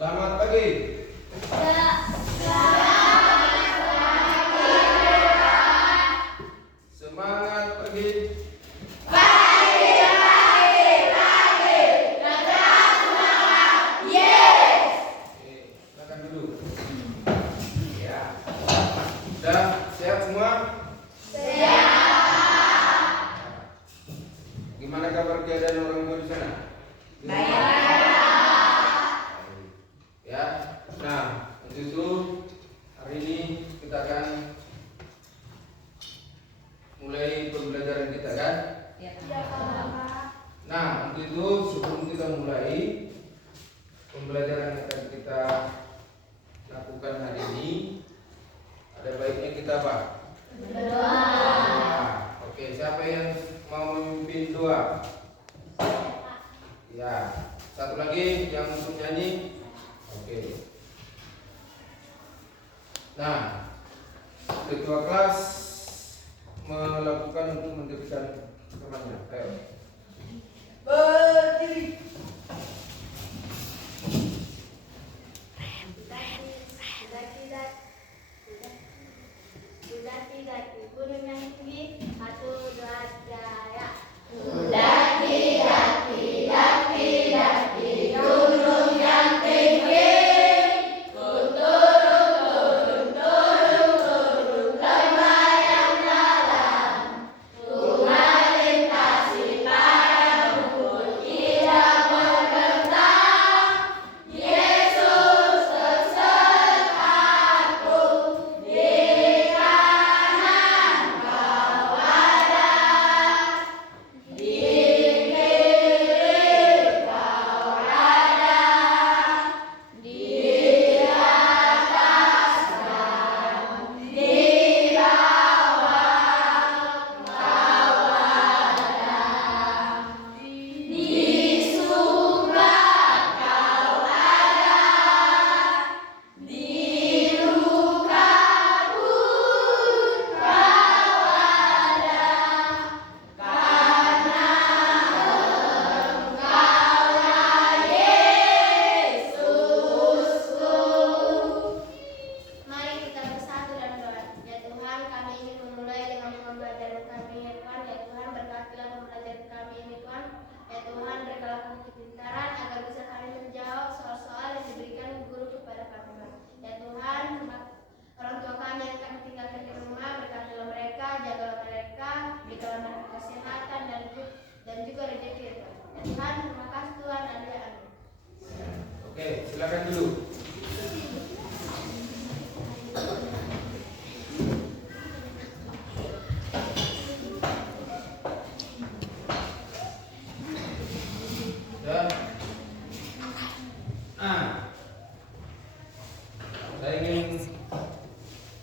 Selamat pagi. Semangat pergi. Silakan duduk. Ya. Sudah siap semua? Gimana kabar keadaan orang tua di sana? Ya. Nah, untuk itu hari ini kita akan mulai pembelajaran kita kan? Nah, untuk itu sebelum kita mulai pembelajaran yang akan kita lakukan hari ini, ada baiknya kita apa? Berdoa. Oke, siapa yang mau memimpin doa? Ya, satu lagi yang untuk nyanyi. Oke. Nah, ketua kelas melakukan untuk mendirikan temannya. Ayo. Berdiri. Daki gunung yang tinggi, 1, 2, 3, ya. Daki gunung yang tinggi, ku turun lembah yang dalam, ku melintasi padang rumput tidak berdentang. Yesus tersertaku, di kanan kau ada, di kiri kau ada, di atas dan di bawah kau ada, di surga kau ada, di luka pun kau ada, karena Engkaulah Yesusku. Mari kita bersatu dan doa. Ya Tuhan, kami ingin memulai dengan pembelajaran kami, ya Tuhan. Ya Tuhan, berkatilah pembelajaran kami ini, Tuhan. Ya Tuhan, berikanlah kami kepintaran agar bisa kami menjawab soal-soal yang diberikan guru kepada kami, Tuhan. Ya Tuhan, orang tua kami yang kami tinggalkan di rumah, berkatilah mereka, jagalah mereka, berikanlah mereka kesehatan dan juga rezeki, ya Tuhan. Ya Tuhan, terima kasih Tuhan, amin. Oke, silakan dulu. Ya. Saya ingin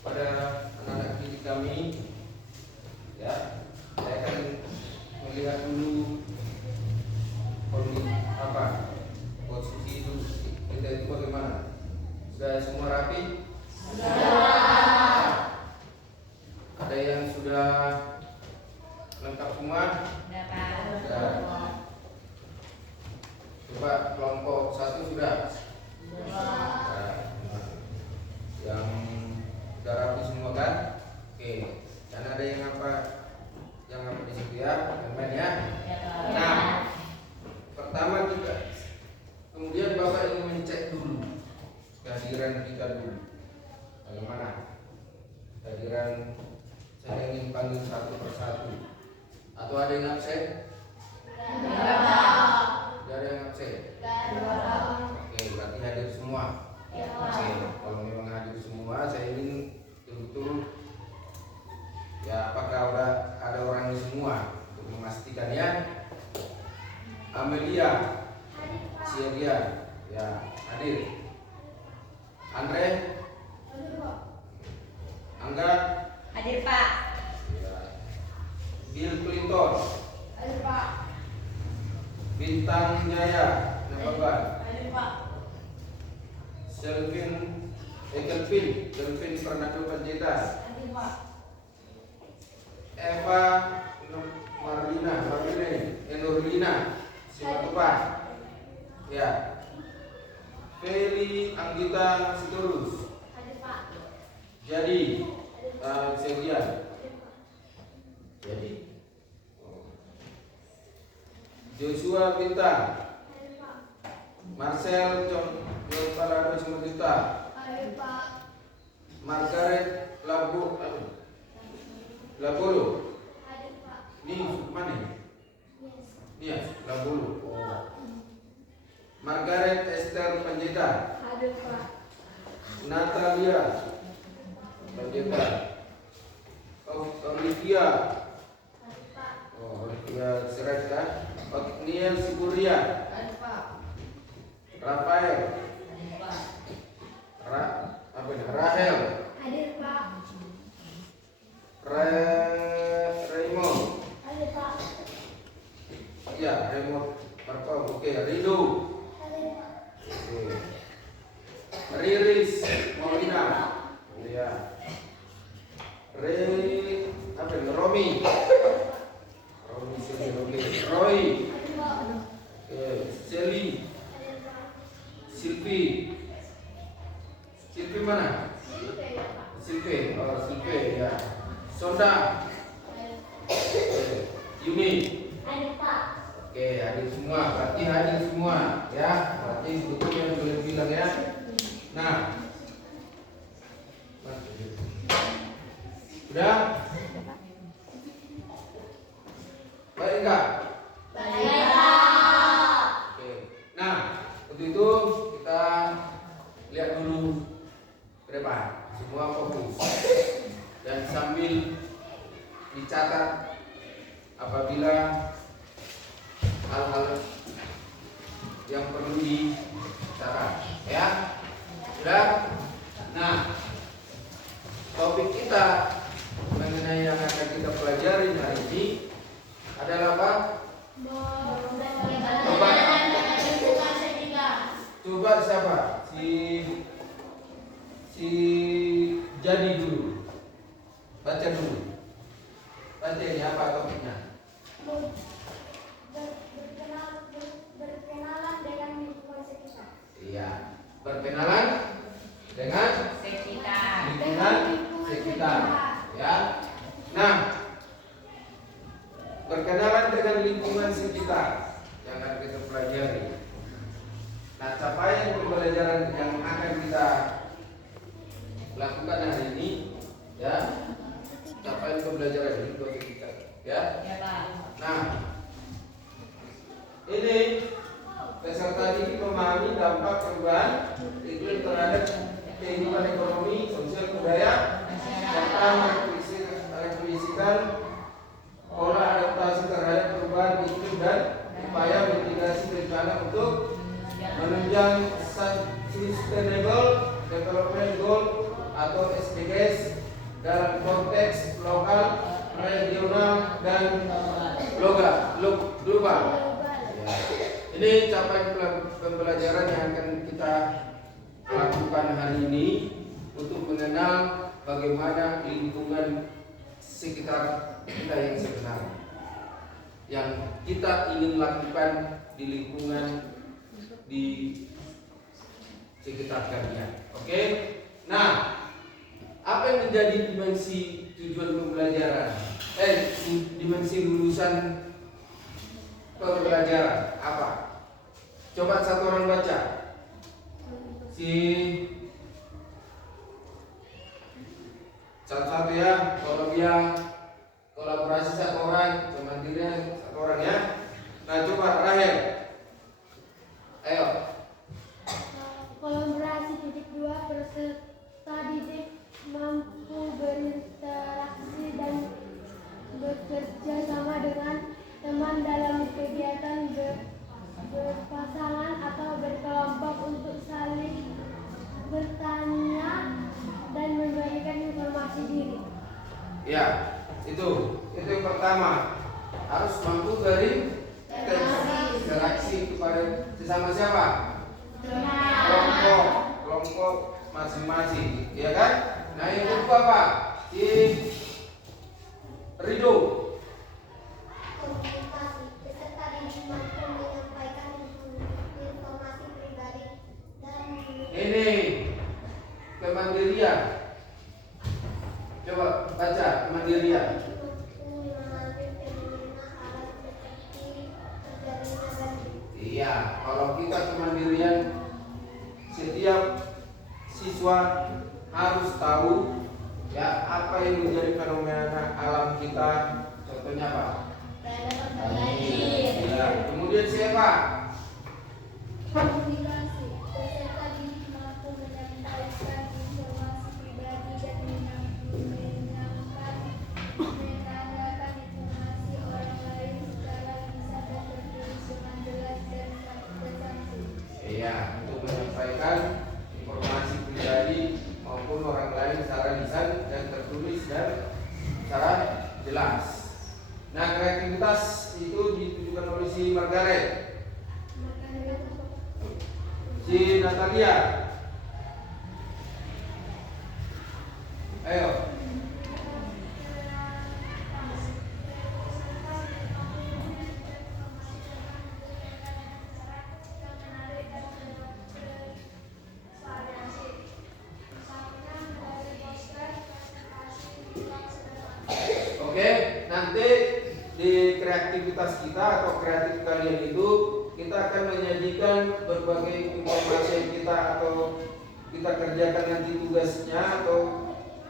pada anak-anak didik kami, ya, saya akan melihat dulu posisi itu kita itu bagaimana? Sudah semua rapi? Sudah. Ada yang sudah lengkap semua? Sudah. Coba kelompok 1 sudah? Sudah. Yang sudah rapi semua kan? Oke. Dan ada yang apa di situ ya? Yang lain ya? Nah, pertama kita, kemudian Bapak ingin mencek dulu kehadiran kita dulu. Bagaimana? Kehadiran, saya ingin panggil satu persatu. Atau ada yang absen? Tidak ada yang absen? Oke, berarti hadir semua. Oke, kalau memang hadir semua, saya ingin betul-betul ya, apakah ada orangnya semua untuk memastikan ya. Amelia, Siagia, ya hadir. Andre, Angga, Hadir Pak. ya. Bill Clinton, Hadir Pak. Bintang Jaya, Nababan, Hadir Pak. Kelvin Fernando Panjaitan, Hadir Pak. Eva Nurlina, Simatupang, ya. V Feli Anggita Sitorus. Hadir Pak. Jadi Sekian. Jadi Joshua Bintang. Hadir Pak. Marcel Palado Cimutita. Hadir Pak. Margaret Labolo. Hadir Pak. Ini mana ini? Yes. Iya, Labolo. Margaret Esther Panjaitan. Hadir Pak. Natalia Panjaitan. Olivia. Hadir Pak. Olivia Sereka. Otniel Sikuria. Hadir Pak. Rafael. Hadir Pak. Rahel. Hadir Pak. Raymond. Hadir Pak. Ya, Raymond. Oke, Rido. Hadir Pak. Oke. Riris Maulina. Ya. Romi. Roy. Hadir Pak. Oke, Sally. Hadir Pak. Silvi. Silvi mana? Oke ya Pak. Silvi. Silvi ya. Sonda. Oke. Yuni. Hadir Pak. Oke, hadir semua. Berarti hadir semua ya. Berarti betul yang boleh bilang ya. Nah. Udah? Baik enggak? Baik Pak. Oke. Nah, untuk itu kita lihat dulu ke depan. Semua fokus. Dan sambil dicatat apabila hal-hal yang perlu dicatat, ya. Sudah? Nah, topik kita mengenai yang akan kita pelajari hari ini adalah apa? Coba siapa? Si Jadi dulu. Baca dulu. Baca ini apa topiknya? Berkenalan dengan lingkungan sekitar. Iya, berkenalan dengan lingkungan sekitar. Ya. Nah, berkenalan dengan lingkungan sekitar yang akan kita pelajari. Nah, capaian pembelajaran yang akan kita lakukan hari ini, ya, capaian pembelajaran ini bagi kita, ya. Nah, ini peserta didik memahami dampak perubahan iklim terhadap kehidupan ekonomi, sosial, budaya, serta merefleksikan pola adaptasi terhadap perubahan iklim dan upaya mitigasi bencana untuk menunjang Sustainable Development Goal atau SDGs dalam konteks lokal, regional, dan global. Ya. Ini capaian pembelajaran yang akan kita lakukan hari ini untuk mengenal bagaimana lingkungan sekitar kita yang sebenarnya, yang kita ingin lakukan di lingkungan di sekitar kalian. Oke? Nah, apa yang menjadi dimensi tujuan pembelajaran? Dimensi lulusan pembelajaran apa? Coba satu orang baca. Satu-satu ya. Kalau dia kolaborasi satu orang, kemandirian satu orang ya. Nah, coba Rahel. Ayo. Kolaborasi titik 2, peserta didik mampu berinteraksi dan bekerja sama dengan teman dalam kegiatan berpasangan atau berkelompok untuk saling bertanya dan membagikan informasi diri. Ya, itu yang pertama, harus mampu berinteraksi kepada sesama siapa? Kelompok masing-masing, ya kan? Nah, yang kedua apa? Si Rido. Komunikasi, peserta didik mampu menyampaikan informasi pribadi dan kemandirian. Coba baca kemandirian. Iya, kalau kita kemandirian, setiap siswa harus tahu ya apa yang menjadi fenomena alam kita. Contohnya apa? Ya, kemudian siapa? Komunikasi, peserta didik mampu menyampaikan informasi pribadi dan menanyakan informasi orang lain secara lisan dan tertulis dengan jelas dan santun. Iya, untuk menyampaikan informasi pribadi maupun orang lain secara lisan dan tertulis dan secara jelas. Nah, kreativitas itu ditujukan oleh si Margaret. Si Natalia, ayo. Oke, nanti di kreativitas kita atau kreatif kalian itu kita akan menyajikan berbagai informasi yang kita atau kita kerjakan nanti tugasnya atau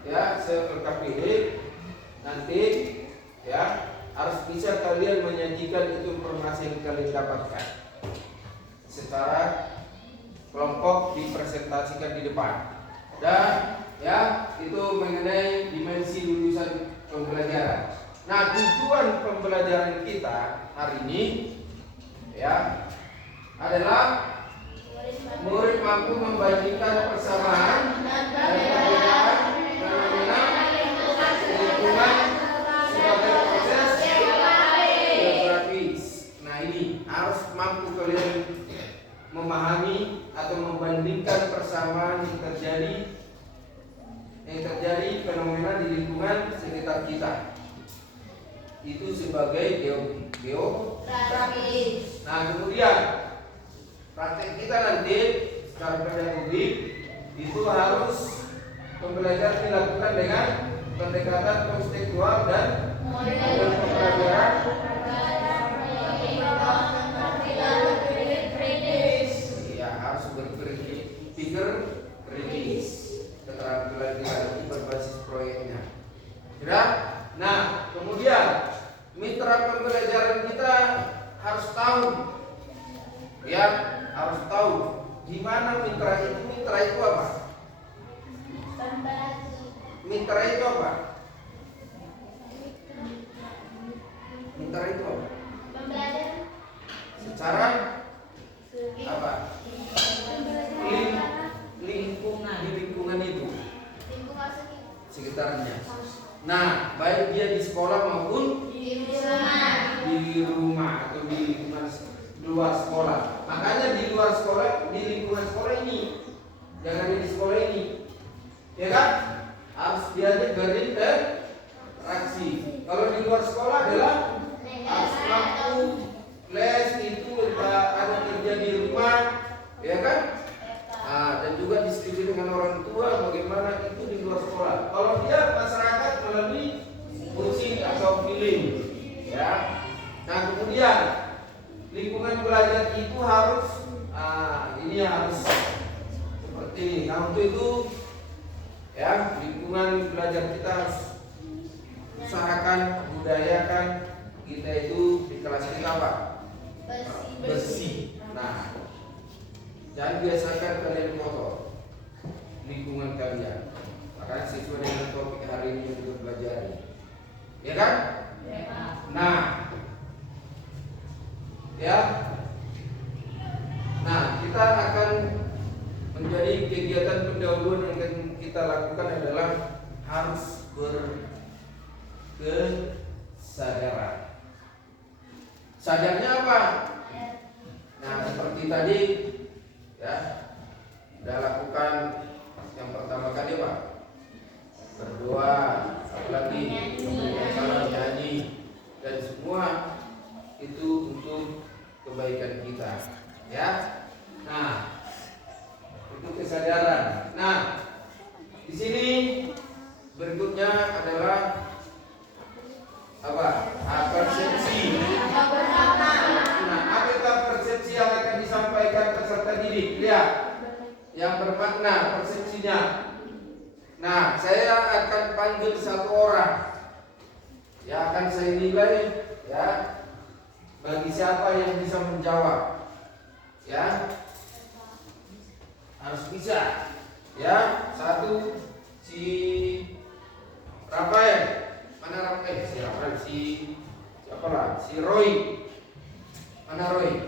ya se-LKPD nanti ya harus bisa kalian menyajikan itu informasi yang kalian dapatkan secara kelompok dipresentasikan di depan dan ya itu mengenai dimensi lulusan pembelajaran. Nah, tujuan pembelajaran kita hari ini ya adalah murid mampu membandingkan persamaan dan perbedaan fenomena lingkungan sebagai proses geografis. Nah, ini harus mampu kalian memahami atau membandingkan persamaan yang terjadi fenomena di lingkungan sekitar kita. Itu sebagai geografis. Nah, kemudian praktek kita nanti secara pedagogik itu harus pembelajaran dilakukan dengan pendekatan konseptual dan model pembelajaran ya harus berpikir kritis. Keterampilan kita itu berbasis proyeknya. Ya? Nah, kemudian mitra pembelajaran kita harus tahu, ya harus tahu di mana mitra itu. Mitra itu apa? Mitra itu apa? Mitra itu apa? Secara apa? Lingkungan itu, sekitarnya. Nah, baik dia di sekolah maupun di rumah atau di lingkungan luar sekolah. Makanya di luar sekolah, di lingkungan sekolah ini, jangan di sekolah ini, ya kan? Harus diajak berinteraksi. Kalau di luar sekolah adalah harus mampu les itu ada kerja di rumah, ya kan? Dan juga diskusi dengan orang tua bagaimana itu di luar sekolah. Kalau dia masyarakat melalui musik atau film, ya. Nah, kemudian lingkungan belajar itu harus ini harus seperti ini. Nah, untuk itu ya lingkungan belajar kita harus usahakan budayakan kita itu di kelas kita apa? Bersih. Nah, jangan biasakan kalian kotor lingkungan kalian. Maka sesuai dengan topik hari ini yang kita pelajari, ya kan? Ya. Nah, ya. Nah, kita akan menjadi kegiatan pendahuluan yang akan kita lakukan adalah harus berkesadaran. Sadarnya apa? Nah, seperti tadi ya sudah lakukan yang pertama kali Pak, berdoa, apalagi memberikan salam, nyanyi, dan semua itu untuk kebaikan kita, ya. Nah, itu kesadaran. Nah, di sini yang bermakna persepsinya. Nah, saya akan panggil satu orang yang akan saya nilai, ya, bagi siapa yang bisa menjawab, ya, harus bisa, ya. Satu, si Rafael, mana Rafael? Si Rafael, siapa lah? Si Roy, mana Roy?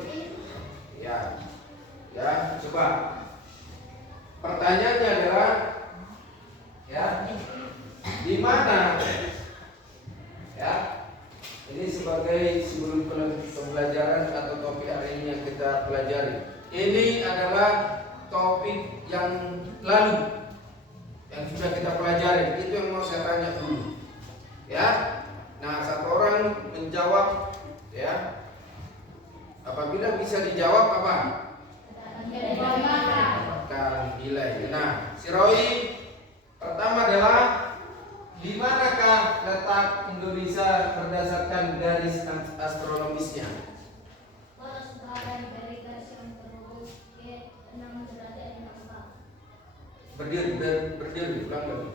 Ya, ya, coba. Pertanyaannya adalah, ya, di mana, ya, ini sebagai sebelum pembelajaran atau topik hari ini yang kita pelajari. Ini adalah topik yang lalu yang sudah kita pelajari. Itu yang mau saya tanya dulu, ya. Nah, satu orang menjawab, ya. Apabila bisa dijawab apa? Dapatkan nilai. Nah, si Roy pertama adalah di manakah letak Indonesia berdasarkan garis astronomisnya? Batas utara dari garis yang terhubung ke 6 derajat 6. Berdiri, ulang lagi.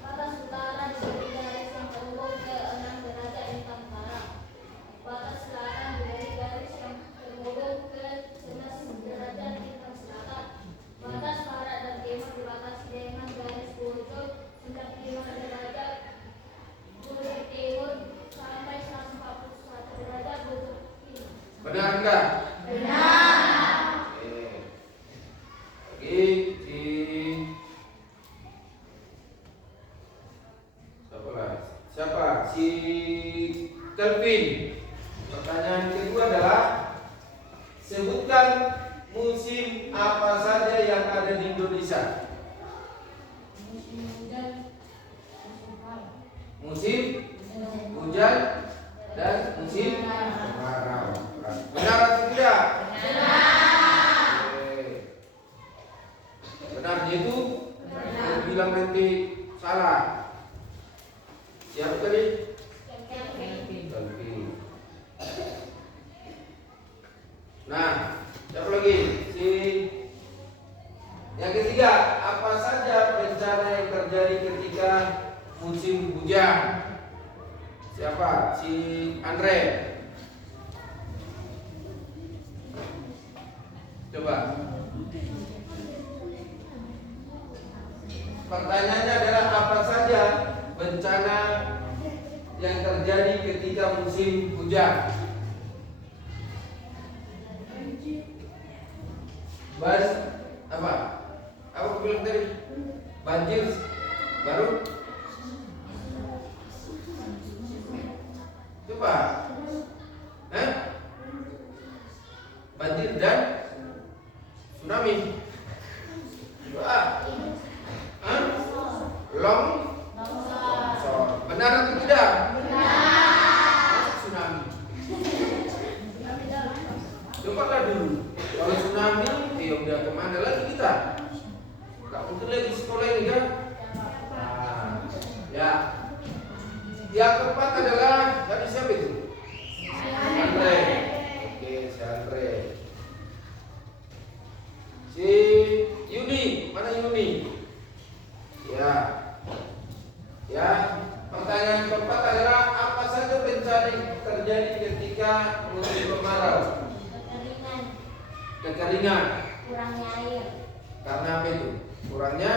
Batas utara dari garis yang terhubung ke 6 derajat 6 barat. Batas selatan dari garis yang terhubung ke 11 derajat 5 selatan. Batas barat dan timur dibatasi dengan garis bujur 95 derajat bujur timur sampai 141 derajat bujur timur. Benar enggak? Benar. Oke. Siapa? Si Kelvin. Pertanyaan kedua adalah, sebutkan musim apa saja yang ada di Indonesia. Musim hujan, Musim hujan dan musim kemarau. Benar atau tidak? benar. Oke. Benarnya itu bilang nanti salah. Siapa tadi? Kelvin. Nah, siapa lagi? Si yang ketiga, apa saja bencana yang terjadi ketika musim hujan? Siapa? Si Andre. Coba. Pertanyaannya adalah apa saja bencana yang terjadi ketika musim hujan? Apa? Apa bilang tadi? Banjir baru? Coba. Banjir dan tsunami. Coba. Longsor. Benar atau tidak? Benar. Tsunami. Coba lah dulu. Kalau tsunami, udah kemana lagi kita? Gak mungkin lagi sekolah ini kan? Nah, ya. Yang keempat adalah tadi siapa itu? Andre. Oke, si Andre. Si Yuni, mana Yuni? Ya. Ya. Pertanyaan keempat adalah apa saja bencana yang terjadi ketika musim kemarau? Kekeringan. Kurangnya air. Karena apa itu? Kurangnya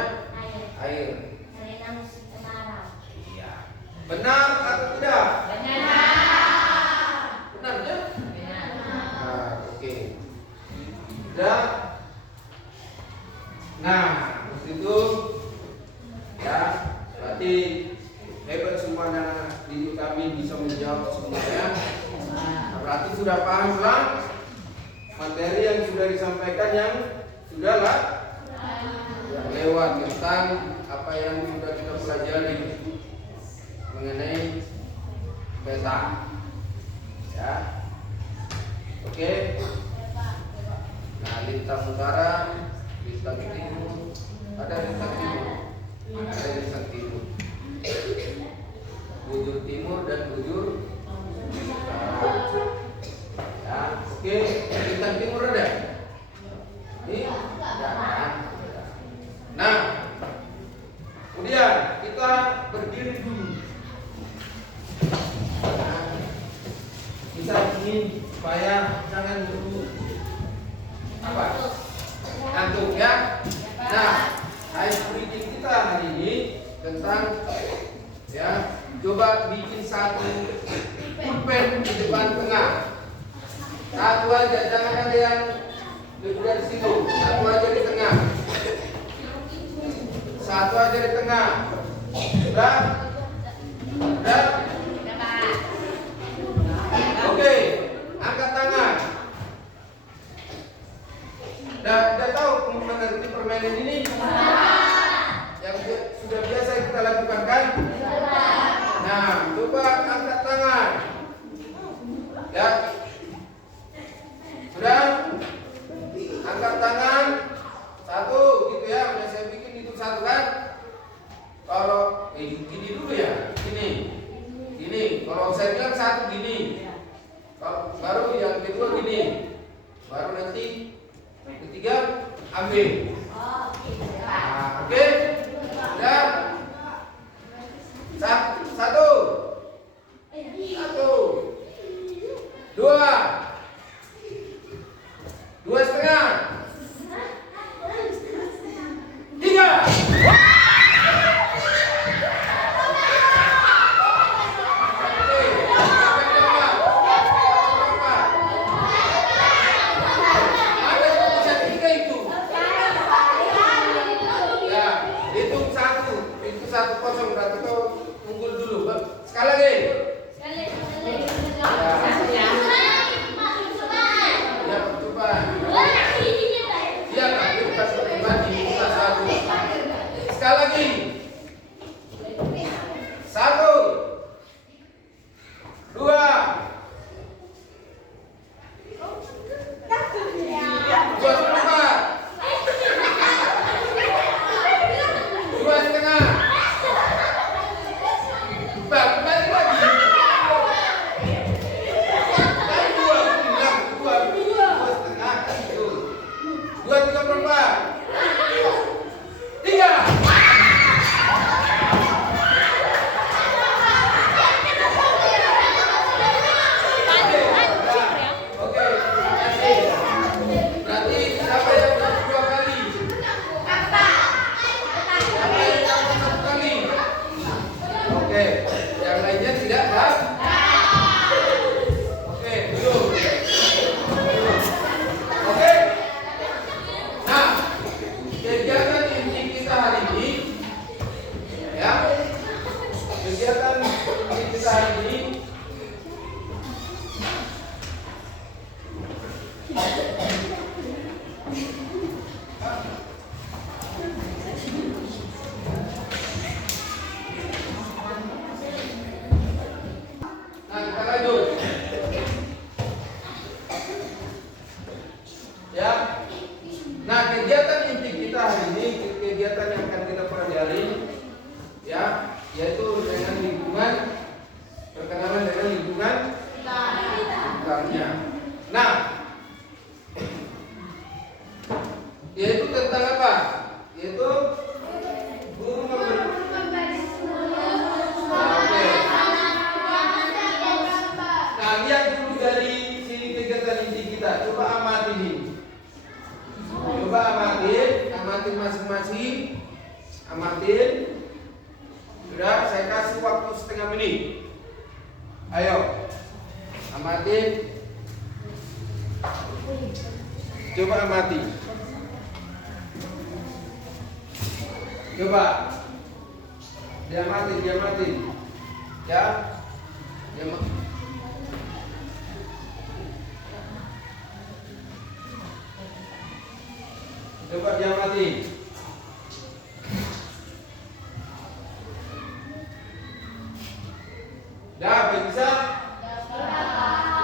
air. Karena musim kemarau. Iya. Benar atau tidak? Benar. Benar ya? Benar. Nah, oke. Dan nah, itu ya, berarti hebat semua anak didik kami bisa menjawab semuanya. Nah, berarti sudah paham lah materi yang sudah disampaikan, yang sudahlah yang lewat tentang apa yang sudah kita pelajari mengenai peta, ya. Oke. Nah, lintang utara, lintang timur, ada lintang timur, ada lintang timur, bujur timur dan bujur utara. Ya, oke. Lintang timur ada. Ini Coba bikin satu pulpen di depan tengah. Satu aja, jangan ada yang lebih dari situ. Satu aja di tengah. Satu aja di tengah. Sudah? Sudah? Oke, angkat tangan. Udah tahu mengerti permainan ini? Yang sudah biasa kita lakukan kan? Nah, coba angkat tangan. Ya. Sudah? Angkat tangan. Satu, gitu ya. Udah saya bikin itu satu kan? Kalau gini dulu ya. Gini. Kalau saya bilang satu gini. Kalau baru yang kedua gini. Baru nanti ketiga ambil. Nah, oke? Sudah? Satu. Dua. Dua setengah. Tiga. Satu kosong, berarti kau unggul dulu. Sekali lagi. Ya, percobaan. Iya, tapi bukan percobaan, dibuka satu. Sekali lagi. Satu. Dua. Dua seperempat. Dua setengah. Balik lagi. Dua setengah kan itu. 2/3. 3. Oke. Berarti siapa yang dapat 2 kali? Siapa yang dapat 1 kali? Oke. Yang lainnya tidak, Pak? Oke, dulu. Oke. Nah, kegiatan inti kita hari ini, ya, kegiatan inti kita hari ini, nah kita lanjut. Ya. Nah, kegiatan inti kita hari ini, kegiatan yang akan kita pelajari, ya, yaitu dengan lingkungan, perkenalan dengan lingkungan sekitarnya. Nah, yaitu tentang apa? Yaitu guru memberi. Nah, lihat dulu dari sini kegiatan inti kita. Coba amati ini. Coba amatin masing-masing. Amatin. Sudah, saya kasih waktu setengah menit. Ayo. Amatin. Coba amati. Coba. Diamatin. Ya. Coba diamati. Dah, bisa?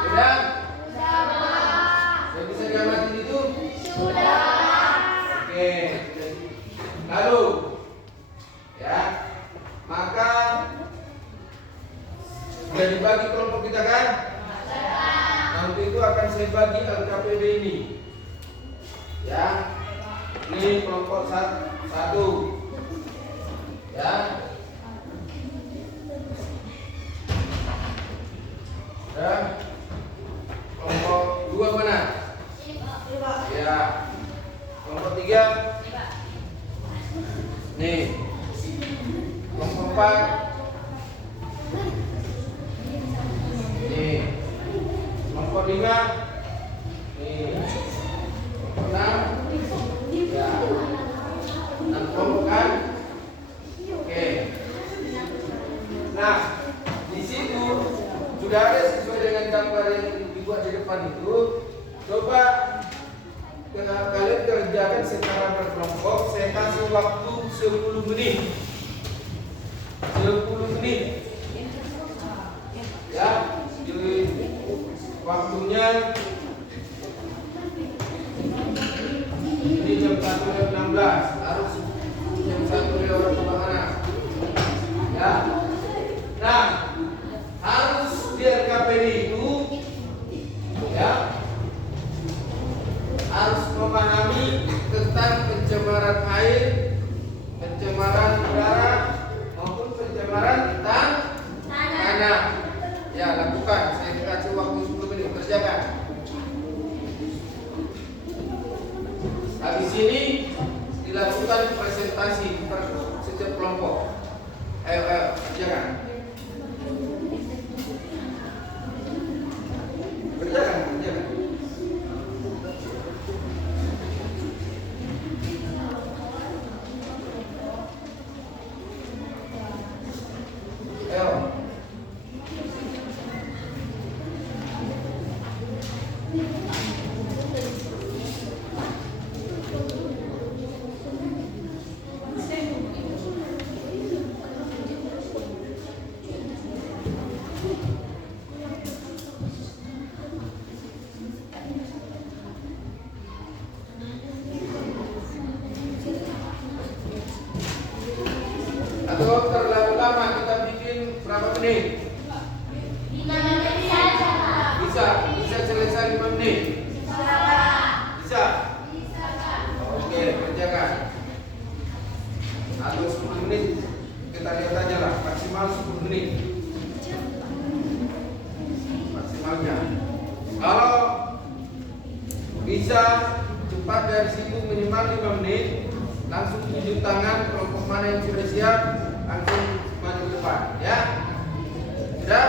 Sudah? Sudah bisa diamatin itu? Oke. Lalu, ya, maka sudah dibagi kelompok kita kan? Nanti itu akan saya bagi LKPD ini. Ya, ini kelompok 1. Ya. Ya. Kelompok 2 mana? Ya. Kelompok 3. Nih. Kelompok 4. 5. Nih. 6. Ya. 6 kelompok kan? Oke. Nah, di situ sudah ada sesuai dengan gambar yang dibuat di depan itu. Coba kalian kerjakan secara berkelompok. Saya kasih waktu 10 menit. 10 menit. Ya, jadi waktunya ini jam 1:16. Harus jam 1 orang kemana? Ya. Nah, harus di RKPD itu ya harus memahami tentang pencemaran air, pencemaran udara maupun pencemaran tanah. Ya, lakukan. Saya kasih waktu 10 menit, kerjakan. Habis ini dilakukan presentasi setiap kelompok. Ayo, kerjakan. Kerjakan. Ayo. Atau terlalu lama kita bikin berapa menit? 5 menit saja, Pak. Bisa selesai 5 menit? Bisa? Oke, kerjakan. Atau 10 menit, kita lihat aja lah, maksimal 10 menit. Maksimalnya. Kalau bisa cepat dari situ minimal 5 menit, langsung tunjuk tangan kelompok mana yang sudah siap, langsung maju ke depan, ya. Sudah?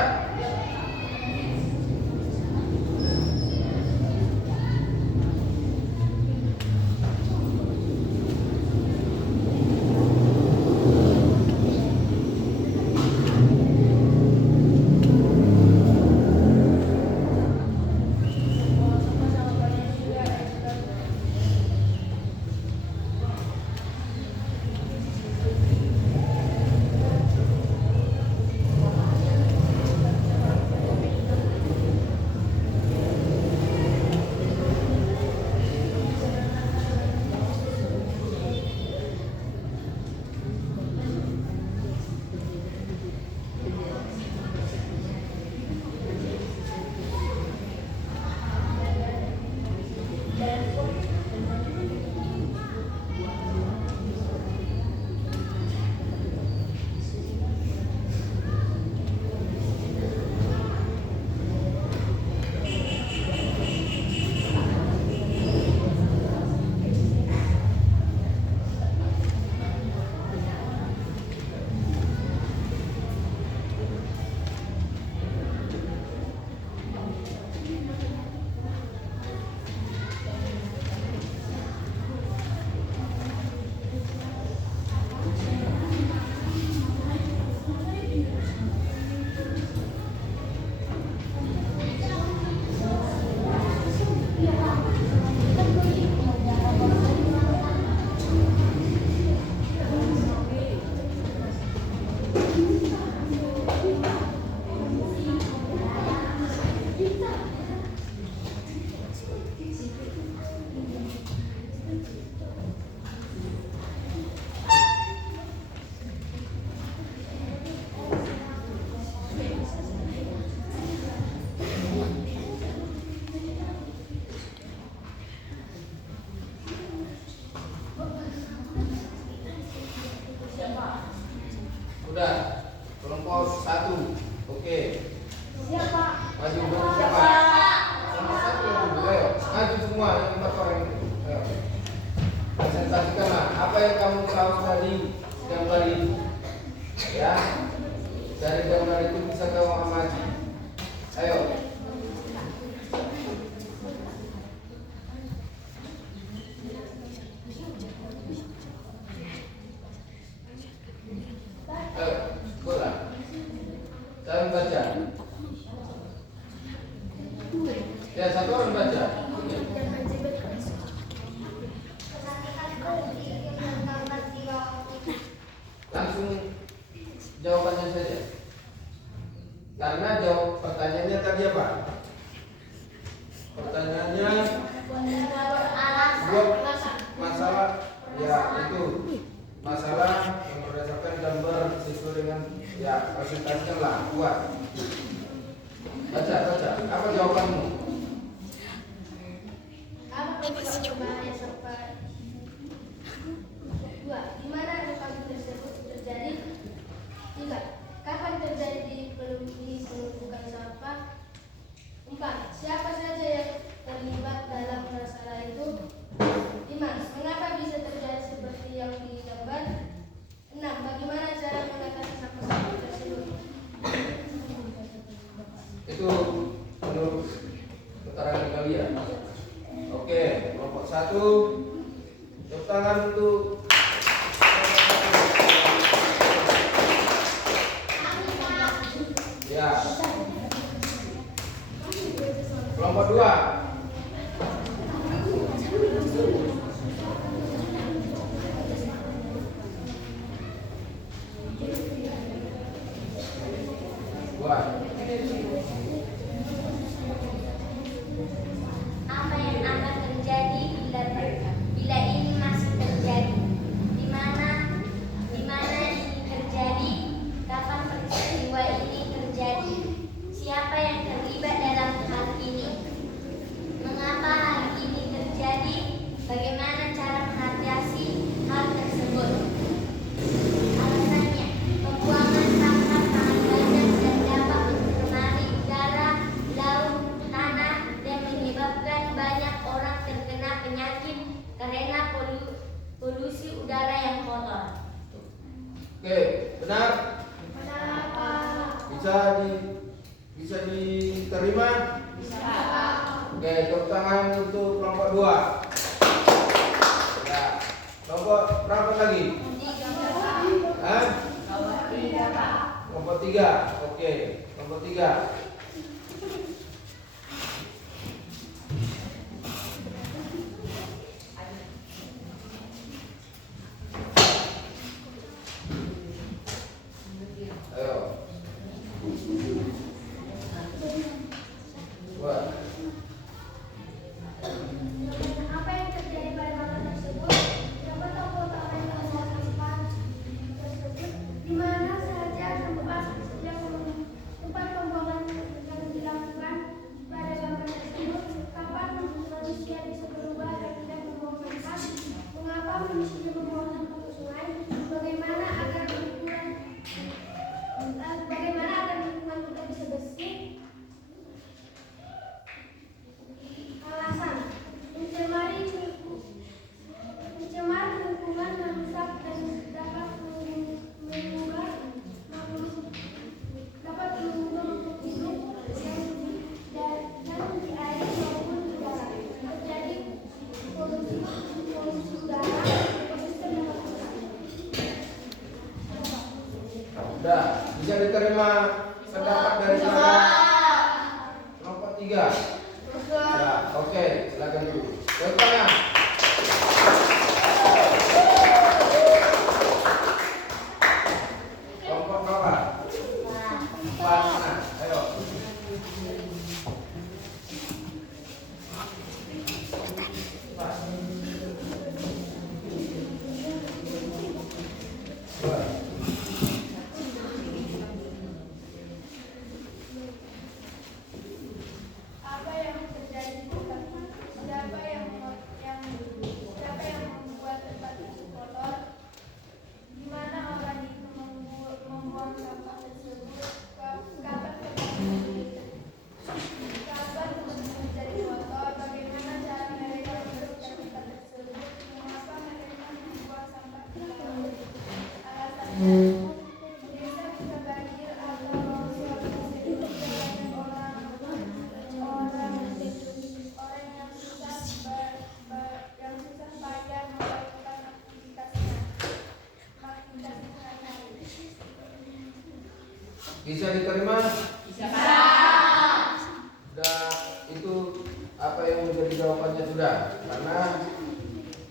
Udah, kelompok 1. Oke. Siap, Pak. Maju dulu siapa? Kelompok 1 maju. Ayo, maju semua yang 4 orang itu. Ayo. Presentasikanlah apa yang kamu tahu tadi gambar itu. Ya. Dari gambar itu bisa kamu amati. Ayo. Ya, itu masalah yang berdasarkan gambar sesuai dengan ya presentasinya lah buat. Baca. Apa jawabanmu? Apa penyebab berbahaya sampai 2. Di mana rekam tersebut terjadi? 3. Kapan terjadi penumpukan sampah? 4. Siapa saja yang terlibat dalam masalah itu? 5. Mengapa bisa terjadi seperti yang digambar? 6. Bagaimana cara mengatasi sampah-sampah tersebut? Itu menurut keterangan kalian. Oke, kelompok 1 tepuk tangan untuk ya. Kelompok 2 buat. Apa yang akan terjadi bila ini masih terjadi? Di mana ini terjadi? Kapan peristiwa ini terjadi? Siapa yang terlibat dalam hal ini? Mengapa hal ini terjadi? Bagaimana cara mengatasi hal tersebut? Alasannya, pembuangan sampah sangat banyak dan dapat mencemari udara, laut, tanah, dan menyebabkan banyak orang terkena penyakit karena polusi udara yang kotor. Oke, benar? Benar, Pak. Bisa diterima? Bisa. Oke, tepuk tangan untuk kelompok 2. Ya, kelompok berapa lagi? 3. Hah? Pak. Kelompok 3. Oke, kelompok 3. Ayo. Buat. Apa yang terjadi pada kapal tersebut? Dapat tahu apa yang kapal tersebut? Di mana saja tempat pembuangan yang dilakukan pada kapal tersebut? Kapan manusia bisa berubah dan tidak membuang sampah? Mengapa manusia membuang sampah ke sungai? Bagaimana agar lingkungan kita bisa bersih? Alasan mencemar lingkungan merusak dan dapat mengubah makhluk hidup dan di air maupun udara. Terjadi polusi udara, ekosistem yang rusak. Sudah, bisa diterima pendapat dari kelompok 3. Ya, oke, silakan dulu. Tepuk tangan. Kelompok berapa? 4. Mana? Ayo. Buat. Apa yang terjadi? Siapa yang membuat tempat itu kotor? Di mana orang itu membuang sampah tersebut? Kapan menjadi kotor? Bagaimana cara mereka membersihkan tempat tersebut? Mengapa mereka membuang sampah tersebut? Alasannya, desa bisa banjir atau longsor tersebut banyak orang yang susah payah melakukan aktivitasnya sehari-hari. Bisa diterima? Bisa. Sudah, itu apa yang menjadi jawabannya sudah. Karena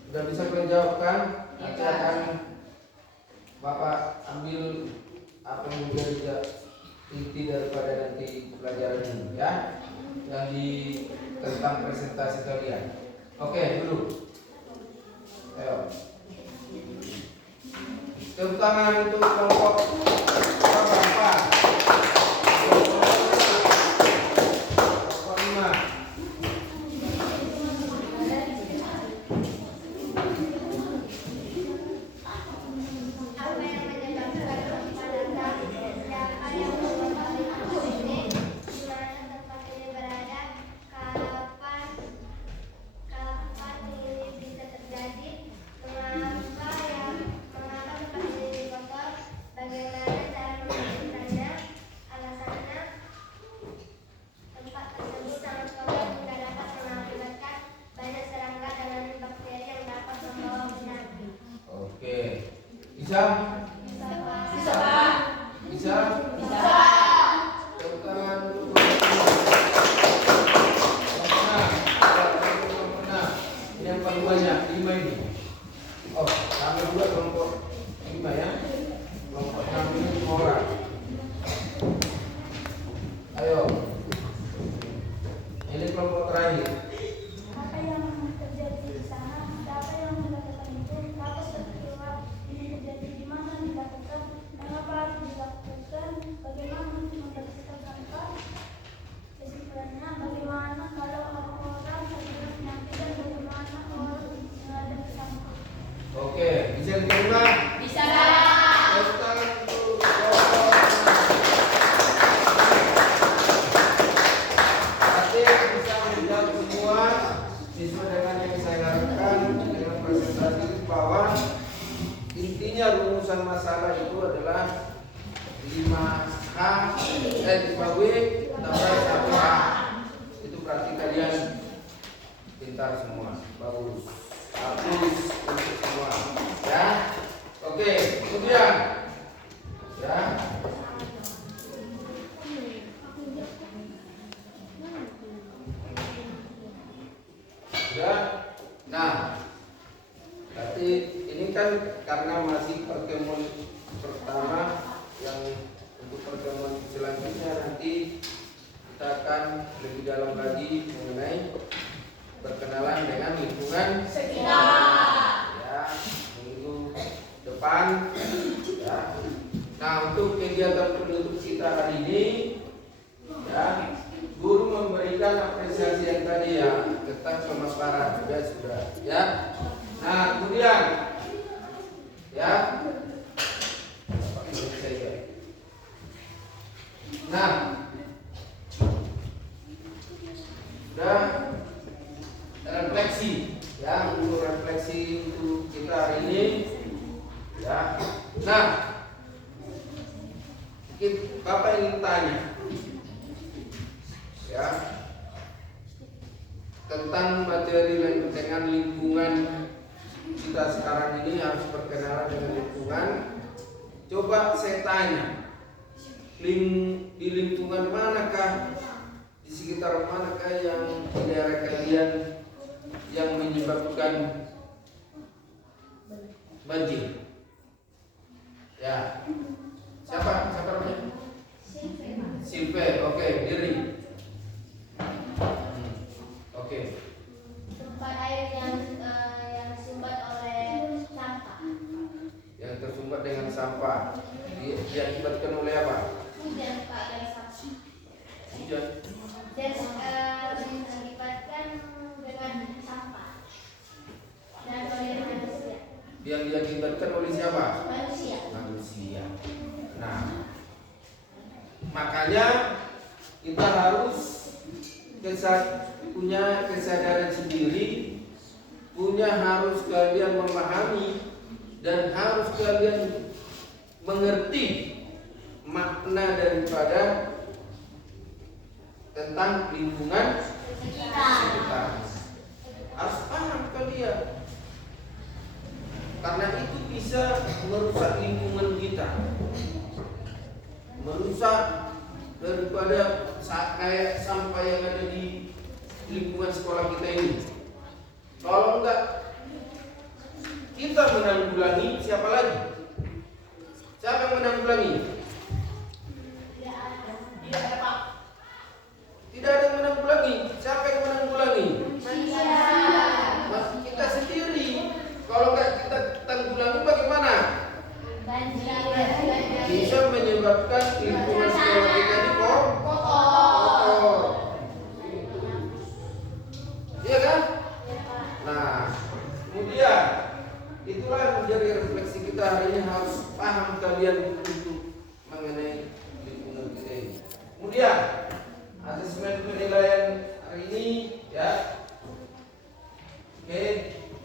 sudah bisa kalian jawabkan, nanti akan Bapak ambil apa yang menjadi inti daripada nanti pelajaran ini ya, yang di tentang presentasi kalian. Oke, dulu. Ayo. Tepuk tangan untuk kelompok berapa? Kelompok 5. Apa yang menyebabkan kepadatan siapa yang membuat lingkungan ini, di mana tempat ini berada, kapan ini bisa terjadi, mengapa tempat ini kotor, bagaimana cara membersihkannya, alasannya. Tempat tersebut sangat kotor hingga dapat mengakibatkan banyak serangga dan bakteri yang dapat membawa penyakit. Oke. Bisa? Bisa, Pak. Bisa? Bisa. Tepuk tangan untuk kelompok 6. Ini yang paling banyak, 5 ini. Oh, kami juga kelompok 5 ya. Kelompok 6 ini 5 orang. Ayo. Ini kelompok terakhir. Apa yang terjadi di sana? Siapa yang melakukan itu? Apa peristiwa ini terjadi? Di mana dilakukan? Mengapa harus dilakukan? Bagaimana membersihkan sampah? Kesimpulannya, bagaimana kalau orang terkena penyakit dan bagaimana orang menghadapi sampah? Oke, bisa diterima? Bisa. Tepuk tangan untuk kelompok 6. Berarti bisa menjawab semua sesuai dengan yang saya harapkan dengan presentasi bahwa intinya rumusan masalah itu adalah 5H 5W tambah 1H. Itu berarti kalian pintar semua, bagus, bagus untuk semua, ya. Oke, kemudian, ya. Ya. Nah, berarti ini kan karena masih pertemuan pertama, yang untuk pertemuan selanjutnya nanti kita akan lebih dalam lagi mengenai berkenalan dengan lingkungan sekitar. Ya, minggu depan. Ya. Nah, untuk kegiatan penutup kita hari ini, ya, guru memberikan apresiasi yang tadi ya tentang pemaparan sudah ya. Nah, kemudian ya, nah, sudah refleksi ya, untuk refleksi untuk kita hari ini ya. Nah, mungkin Bapak ingin tanya ya tentang materi dengan lingkungan kita sekarang ini, harus berkenalan dengan lingkungan. Coba saya tanya, di lingkungan manakah, di sekitar manakah yang di daerah kalian yang menyebabkan banjir? Ya, siapa namanya? Silve. Oke, diri. Oke. Tempat air yang disumbat oleh sampah. Yang tersumbat dengan sampah diakibatkan oleh apa? Hujan, Pak, dan sampah. Hujan. Dan diakibatkan dengan sampah dan oleh manusia. Yang diakibatkan oleh siapa? Manusia. Nah, makanya kita harus punya kesadaran sendiri, harus kalian memahami dan harus kalian mengerti makna daripada tentang lingkungan sekitar. Harus paham kalian, karena itu bisa merusak lingkungan kita, merusak daripada kayak sampah yang ada di lingkungan sekolah kita ini. Kalau enggak kita menanggulangi, siapa lagi? Siapa yang menanggulangi? Tidak ada, Pak. Tidak ada yang menanggulangi. Siapa yang menanggulangi? Manusia. Kita sendiri. Kalau enggak kita tanggulangi bagaimana? menjadi refleksi kita hari ini harus paham kalian untuk mengenai lingkungan kita ini. Kemudian asesmen penilaian hari ini ya. Oke,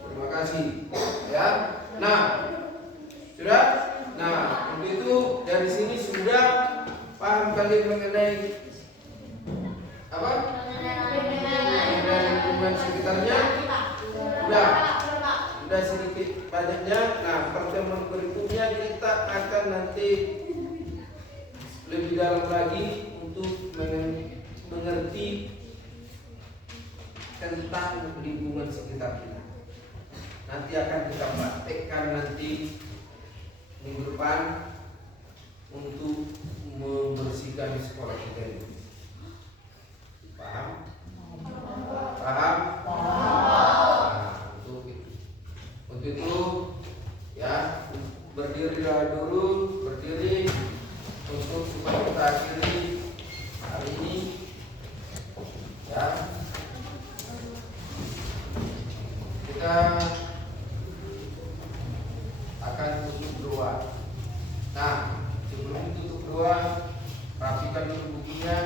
terima kasih ya. Nah, sudah? Nah, untuk itu dari sini sudah paham kalian mengenai apa? Mengenai lingkungan sekitarnya. Sudah sedikit banyaknya. Nah, pertemuan berikutnya kita akan nanti lebih dalam lagi untuk mengerti tentang lingkungan sekitar kita. Nanti akan kita praktekkan nanti minggu depan untuk membersihkan sekolah kita ini. Paham? Paham? Nah, untuk itu ya, berdirilah dulu, berdiri untuk supaya kita akhiri hari ini ya. Kita akan tutup doa. Nah, sebelum tutup doa, rapikan dulu bukunya.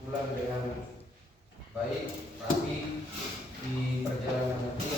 Pulang dengan baik, rapi di perjalanan nanti.